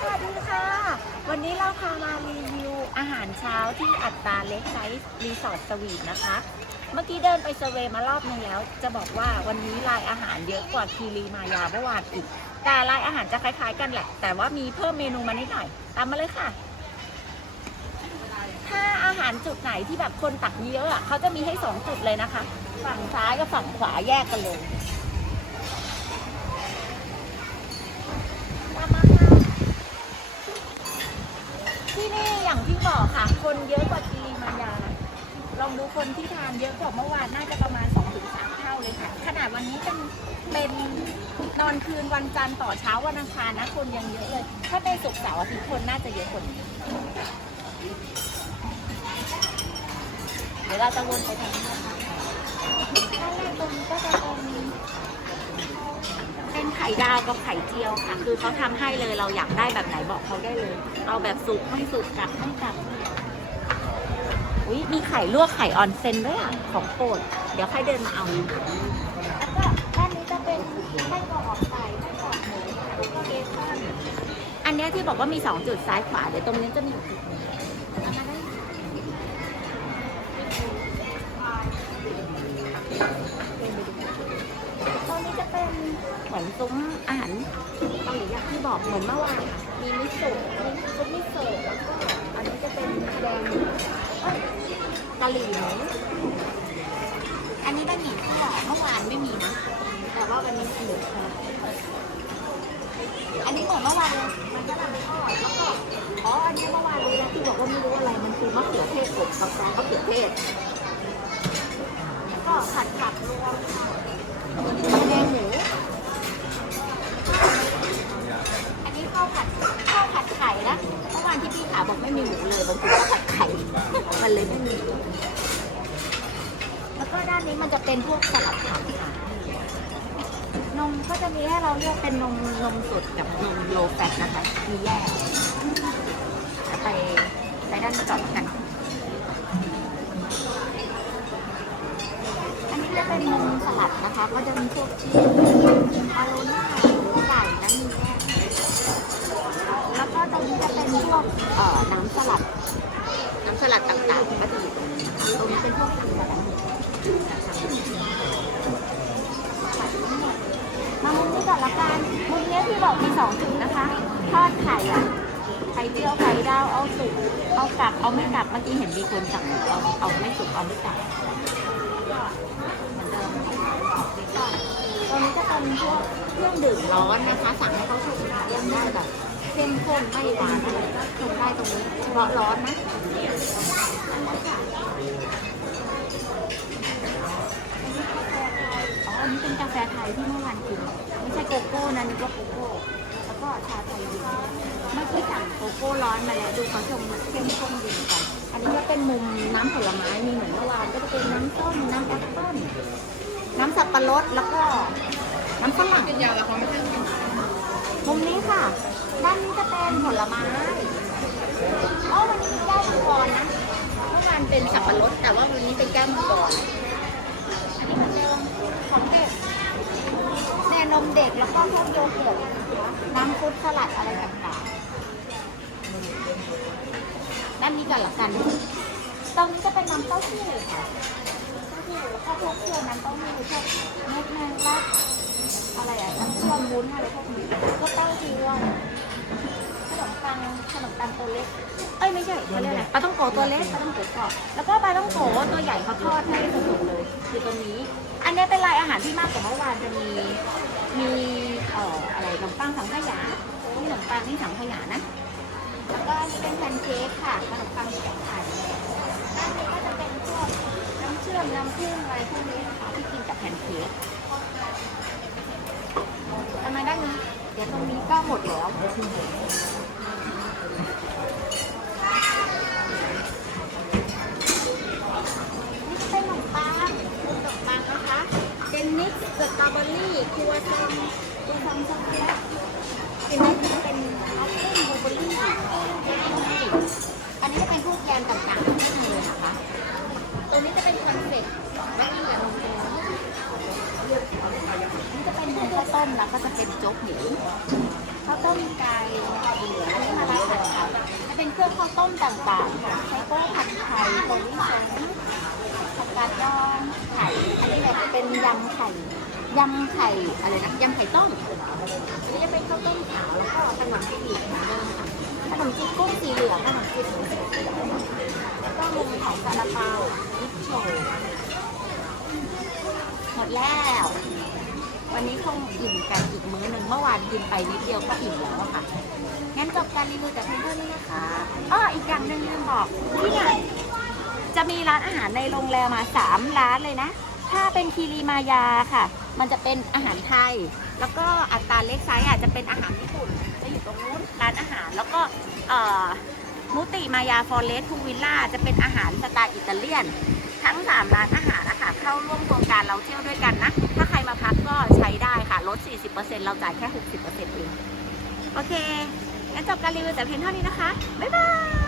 สวัสดีค่ะ วันนี้เราพามารีวิวอาหารเช้าที่อัตราเล็กไซส์รีสอร์ทสวีทนะคะ เมื่อกี้เดินไปเซเวมารอบนึงแล้ว จะบอกว่าวันนี้รายอาหารเยอะกว่าคีรีมายาเมื่อวานอีก แต่รายอาหารจะคล้ายๆกันแหละ แต่ว่ามีเพิ่มเมนูมานิดหน่อย ตามมาเลยค่ะ ถ้าอาหารจุดไหนที่แบบคนตักเยอะอะเขาจะมีให้สองจุดเลยนะคะ ฝั่งซ้ายกับฝั่งขวาแยกกันเลยตามมาค่ะ ที่นี่อย่างที่บอกค่ะ คนเยอะกว่าคีมายา ลองดูคนที่ทานเยอะกว่าเมื่อวานน่าจะประมาณ2-3เท่าเลยค่ะ ขนาดวันนี้เป็นเป็นนอนคืนวันจันทร์ต่อเช้าวันอังคารนะ คนยังเยอะเลย ถ้าเป็นศุกร์เสาร์อาทิตย์คนน่าจะเยอะกว่านี้เดี๋ยวเราจะวนไปทางนี้นคะด้านแรกตรงนี้ก็จะเป็น ดาวกับไข่เจียวค่ะ คือเขาทำให้เลยเราอยากได้แบบไหนบอกเขาได้เลย เอาแบบสุกไม่สุกกลับไม่กลับอุ้ยมีไข่ลวกไข่ออนเซนด้วยอะของโปรดเดี๋ยวใครเดินมาเอาแล้วก็ด้านนี้จะเป็นไส้กรอกไก่ไส้กรอกหมูแล้วก็เบคอนอันเนี้ยที่บอกว่ามีสองจุดซ้ายขวาเดี๋ยวตรงนี้จะมีอีกจุดหนึ่ง เหมือนซุ้มอาหารเกาหลีอย่างที่บอกเหมือนเมื่อวานค่ะมีมิโซะมีซุปมิโซะแล้วก็อันนี้จะเป็นแดงกะหรี่หมูอันนี้บะหมี่ที่เมื่อวานไม่มีนะแต่ว่าวันนี้มีอันนี้เหมือนเมื่อวานเลยมันจะเป็นทอดแล้วก็อ๋ออันนี้เมื่อวานเลยนะที่บอกว่าไม่รู้อะไรมันคือมะเขือเทศอบกับซอสมะเขือเทศแล้วก็ผัดผักรวมค่ะแดงหมู อันนี้ข้าวผัดข้าวผัดไข่นะ เมื่อวานที่พี่ขาบอก ไม่มีหมูเลยมันคือข้าวผัดไข่มันเลยไม่มีแล้วก็ด้านนี้มันจะเป็นพวกสลัดผักค่ะนมก็จะมีให้เราเลือกเป็นนมนมสดกับนมโลแฟตนะคะ มีแยกไปไปด้านนี้ก่อนกัน อันนี้จะเป็นนมสลัดนะคะ ก็จะมีพวกชีสอาโรน่า พวกเอ่อน้ำสลัด น้ำสลัดต่างๆก็จะอยู่ตรงนี้นะคะตรงนี้เป็นพวกสลัดมามุมนี้ก่อนละกัน มุมนี้ที่บอกมีสองจุดนะคะ ทอดไข่อะไข่เจียวไข่ดาวเอาสุก เอากลับ เอาไม่กลับ เมื่อกี้เห็นมีคนสั่งเอาเอาไม่สุก เอาไม่กลับก็เหมือนเดิมก็ตรงนี้จะเป็นพวกเครื่องดื่มร้อนนะคะ สั่งให้เขาชงเรื่องได้แบบ เข้มข้นไม่หวานอะไรก็ชงได้ตรงนี้เฉพาะร้อนนะอันนี้ค่ะอ๋ออันนี้เป็นกาแฟไทยที่เมื่อวานกินไม่ใช่โกโก้นะนึกว่าโกโก้แล้วก็ชาไทยเย็นเมื่อกี้สั่งโกโก้ร้อนมาแล้วดูเขาชงมันเข้มข้นดีกันอันนี้ก็เป็นมุมน้ำผลไม้มีเหมือนเมื่อวานก็จะเป็นน้ำส้มน้ำแอปเปิ้ลน้ำสับปะรดแล้วก็น้ำฝรั่งมุมนี้ค่ะ ด้านนี้จะเป็นผลไม้อ๋อวันนี้มีแก้วมังกรนะเมื่อวานเป็นสับปะรดแต่ว่าวันนี้เป็นแก้วมังกรอันนี้เป็นเดิมของเด็กแน่นมเด็กแล้วก็พวกโยเกิร์ตน้ำฟรุตสลัดอะไรต่างๆด้านนี้กันละกันตรงนี้จะเป็นน้ำเต้าหู้ค่ะเต้าหู้แล้วก็พวกเครื่องน้ำเต้าหู้พวกเม็ดแมงลักอะไรอะน้ำเชื่อมวุ้นอะไรพวกนี้ก็เต้าหู้อะขนมปังขนมปังตัวเล็ก เอ้ย ไม่ใช่เขาเรียกอะไรปลาต้องโกตัวเล็กปลาต้องโกกรอบแล้วก็ปลาต้องโกตัวใหญ่เขาทอดให้สดๆเลย คือตรงนี้ อันนี้เป็นรายอาหารที่มากกว่าเมื่อวานจะมีมีเอ่ออะไรขนมปังสังขยาขนมปังนี่สังขยานะ แล้วก็อันนี้เป็นแพนเค้กค่ะขนมปังแข็งไข่ด้านนี้ก็จะเป็นพวกน้ำเชื่อมน้ำผึ้งอะไรพวกนี้นะคะที่กินกับแพนเค้กทำไมด้านนี้เดี๋ยวตรงนี้ก็หมดแล้ว นี่เป็นขนมปังขนมปังนะคะเจนนิสสตรอเบอรี่ครัวซองครัวซองช็อกโกแลตเจนนิสจะเป็นอัพเปิ้ลบลูเบอรี่อันนี้จะเป็นพวกแยมต่างๆที่มีเลยนะคะ ตัวนี้จะเป็นคอนเซ็ปต์และอีกอย่างหนึงคือนี่จะเป็นเนื้อข้าว ต้มแล้วก็จะเป็นโจ๊กหมูข้าวต้มไก่อันนี้มาร้าผัดไทยจะเป็นเครื่องข้าวต้มต่างๆค่ะไชโป้ผัดไทยโบลิ่งผักกาดดองไข่อันนี้แบบเป็นยำไข่ยำไข่อะไรนะยำไข่ต้มอันนี้จะเป็นข้าวต้มขาวแล้วก็ขนมจีบเหมือนเดิมค่ะขนมจีบกุ้งสีเหลืองขนมจีบแล้วก็มุมของซาลาเปาลิปโชหมดแล้ว วันนี้คงอิ่มกันอีกมื้อหนึ่งเมื่อวานกินไปนิดเดียวก็อิ่มแล้วอะค่ะ งั้นจบการรีวิวแต่เพียงเท่านี้นะคะอ้ออีกอย่างหนึ่งลืมบอกที่เนี่ยจะมีร้านอาหารในโรงแรมมาสามร้านเลยนะ ถ้าเป็นคีรีมายาค่ะ มันจะเป็นอาหารไทย แล้วก็อัตราเล็กไซส์อาจจะเป็นอาหารญี่ปุ่น จะอยู่ตรงนู้นร้านอาหาร แล้วก็มุติมายาฟอร์เรสทูวิลล่าจะเป็นอาหารสไตล์อิตาเลียน ทั้ง3ร้านอาหารนะคะเข้าร่วมโครงการเราเที่ยวด้วยกันนะถ้า มาพักก็ใช้ได้ค่ะลด 40%เราจ่ายแค่ 60%เอง โอเค งั้นจบการรีวิวแต่เพียงเท่านี้นะคะ บ๊ายบาย